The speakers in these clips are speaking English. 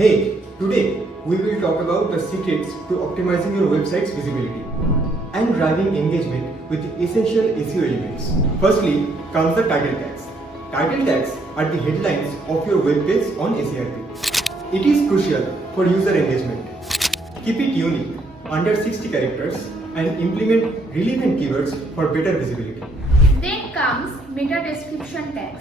Hey, today we will talk about the secrets to optimizing your website's visibility and driving engagement with the essential SEO elements. Firstly, comes the title tags. Title tags are the headlines of your web page on SERP. It is crucial for user engagement. Keep it unique, under 60 characters, and implement relevant keywords for better visibility. Then comes meta description tags.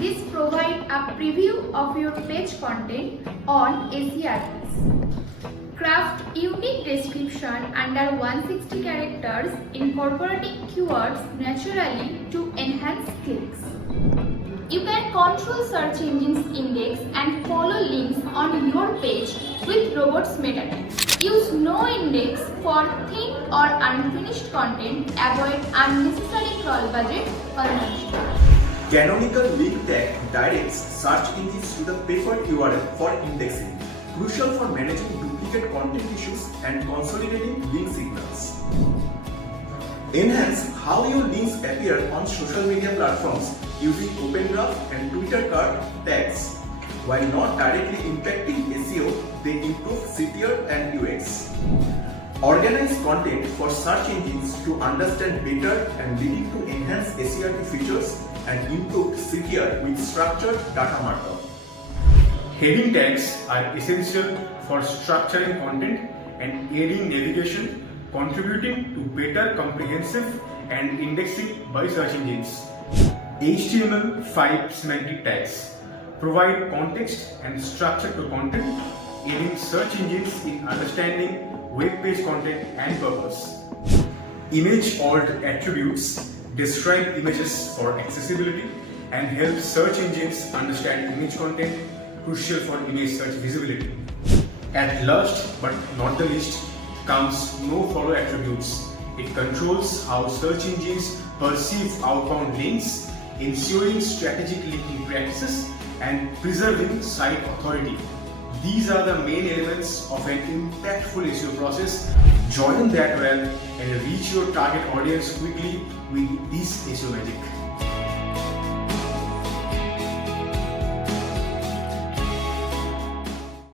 These provide a preview of your page content on SERPs. Craft unique description under 160 characters, incorporating keywords naturally to enhance clicks. You can control search engine's index and follow links on your page with robots meta tags. Use no index for thin or unfinished content. Avoid unnecessary crawl budget consumption. Canonical link tag directs search engines to the preferred URL for indexing, crucial for managing duplicate content issues and consolidating link signals. Enhance how your links appear on social media platforms using Open Graph and Twitter card tags. While not directly impacting SEO, they improve CTR and UX. Organize content for search engines to understand better and leading to enhanced SERP features and improved CTR with structured data markup. Heading tags are essential for structuring content and aiding navigation, contributing to better comprehensive and indexing by search engines. HTML5 semantic tags provide context and structure to content, aiding search engines in understanding web page content and purpose. Image alt attributes describe images for accessibility and help search engines understand image content, crucial for image search visibility. At last but not the least comes nofollow attributes. It controls how search engines perceive outbound links, ensuring strategic linking practices and preserving site authority. These are the main elements of an impactful SEO process. Join that well and reach your target audience quickly with this SEO magic.